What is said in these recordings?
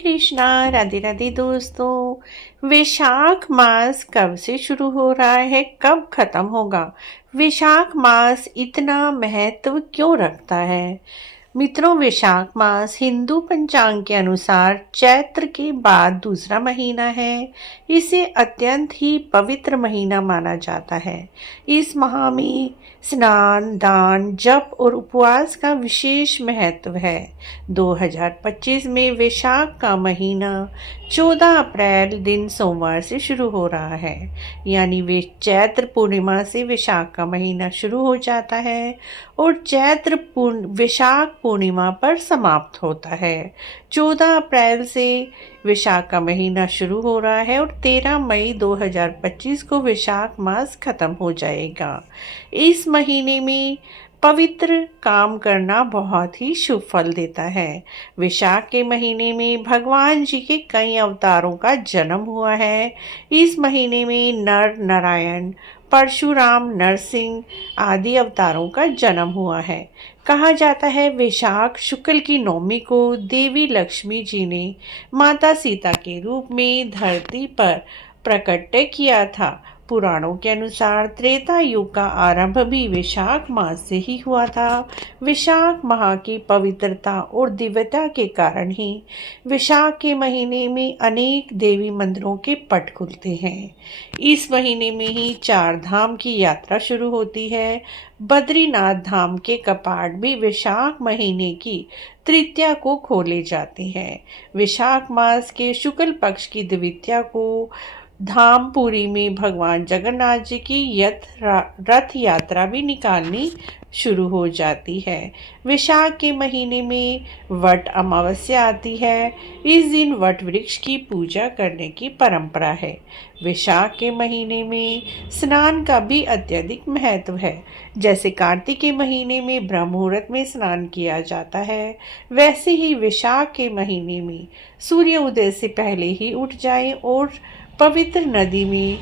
कृष्णा। राधे राधे दोस्तों, वैशाख मास कब से शुरू हो रहा है, कब खत्म होगा? वैशाख मास इतना महत्व क्यों रखता है? मित्रों, वैशाख मास हिंदू पंचांग के अनुसार चैत्र के बाद दूसरा महीना है। इसे अत्यंत ही पवित्र महीना माना जाता है। इस माह में स्नान, दान, जप और उपवास का विशेष महत्व है। 2025 में वैशाख का महीना 14 अप्रैल दिन सोमवार से शुरू हो रहा है। यानी वे चैत्र पूर्णिमा से वैशाख का महीना शुरू हो जाता है और वैशाख पूर्णिमा पर समाप्त होता है। 14 अप्रैल से वैशाख का महीना शुरू हो रहा है और 13 मई 2025 को वैशाख मास खत्म हो जाएगा। इस महीने में पवित्र काम करना बहुत ही शुभ फल देता है। वैशाख के महीने में भगवान जी के कई अवतारों का जन्म हुआ है। इस महीने में नर नारायण, परशुराम, नरसिंह आदि अवतारों का जन्म हुआ है। कहा जाता है वैशाख शुक्ल की नवमी को देवी लक्ष्मी जी ने माता सीता के रूप में धरती पर प्रकट किया था। पुराणों के अनुसार त्रेता युग का आरंभ भी वैशाख मास से ही हुआ था। वैशाख माह की पवित्रता और दिव्यता के कारण ही वैशाख के महीने में अनेक देवी मंदिरों के पट खुलते हैं। इस महीने में ही चार धाम की यात्रा शुरू होती है। बद्रीनाथ धाम के कपाट भी वैशाख महीने की तृतीया को खोले जाते हैं। वैशाख मास के शुक्ल पक्ष की द्वितीया को धामपुरी में भगवान जगन्नाथ जी की रथ यात्रा भी निकालनी शुरू हो जाती है। वैशाख के महीने में वट अमावस्या आती है। इस दिन वट वृक्ष की पूजा करने की परंपरा है। वैशाख के महीने में स्नान का भी अत्यधिक महत्व है। जैसे कार्तिक के महीने में ब्रह्म मुहूर्त में स्नान किया जाता है, वैसे ही वैशाख के महीने में सूर्य उदय से पहले ही उठ जाए और पवित्र नदी में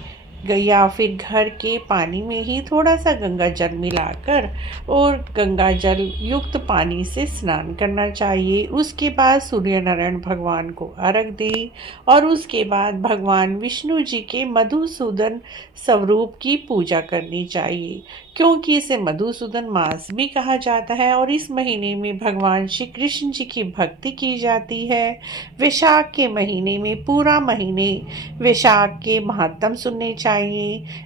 या फिर घर के पानी में ही थोड़ा सा गंगा जल मिलाकर और गंगा जल युक्त पानी से स्नान करना चाहिए। उसके बाद सूर्य नारायण भगवान को अर्घ दें और उसके बाद भगवान विष्णु जी के मधुसूदन स्वरूप की पूजा करनी चाहिए, क्योंकि इसे मधुसूदन मास भी कहा जाता है और इस महीने में भगवान श्री कृष्ण जी की भक्ति की जाती है। वैशाख के महीने में पूरा महीने वैशाख के महात्म सुनने चाहिए।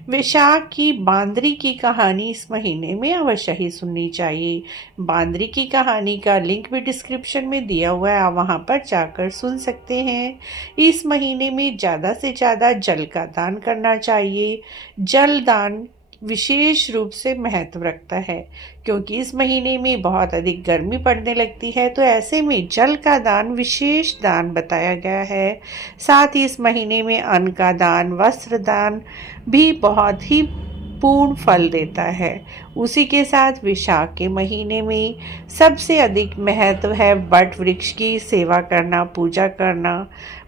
वैशाख की बांदरी की कहानी इस महीने में अवश्य ही सुननी चाहिए। बांदरी की कहानी का लिंक भी डिस्क्रिप्शन में दिया हुआ है, आप वहां पर जाकर सुन सकते हैं। इस महीने में ज़्यादा से ज़्यादा जल का दान करना चाहिए। जल दान विशेष रूप से महत्व रखता है, क्योंकि इस महीने में बहुत अधिक गर्मी पड़ने लगती है, तो ऐसे में जल का दान विशेष दान बताया गया है। साथ ही इस महीने में अन्न का दान, वस्त्र दान भी बहुत ही पूर्ण फल देता है। उसी के साथ वैशाख के महीने में सबसे अधिक महत्व है वट वृक्ष की सेवा करना, पूजा करना,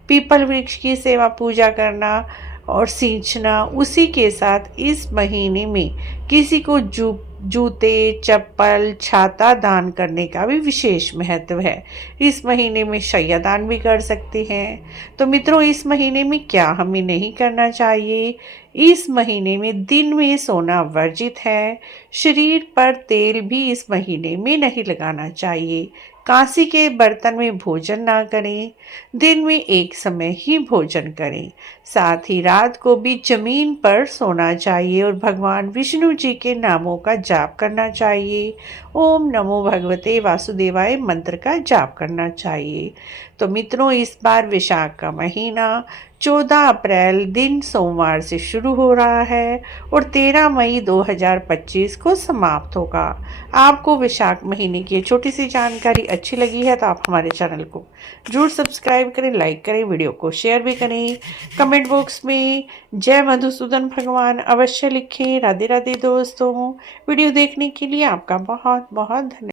पीपल वृक्ष की सेवा पूजा करना और सींचना। उसी के साथ इस महीने में किसी को जूते, चप्पल, छाता दान करने का भी विशेष महत्व है। इस महीने में शैया दान भी कर सकते हैं। तो मित्रों, इस महीने में क्या हमें नहीं करना चाहिए? इस महीने में दिन में सोना वर्जित है। शरीर पर तेल भी इस महीने में नहीं लगाना चाहिए। कांसी के बर्तन में भोजन ना करें। दिन में एक समय ही भोजन करें। साथ ही रात को भी जमीन पर सोना चाहिए और भगवान विष्णु जी के नामों का जाप करना चाहिए। ओम नमो भगवते वासुदेवाय मंत्र का जाप करना चाहिए। तो मित्रों, इस बार वैशाख का महीना 14 अप्रैल दिन सोमवार से शुरू हो रहा है और 13 मई 2025 को समाप्त होगा। आपको वैशाख महीने की छोटी सी जानकारी अच्छी लगी है तो आप हमारे चैनल को जरूर सब्सक्राइब करें, लाइक करें, वीडियो को शेयर भी करें। कमेंट बॉक्स में जय मधुसूदन भगवान अवश्य लिखें। राधे राधे दोस्तों। वीडियो देखने के लिए आपका बहुत बहुत धन्यवाद।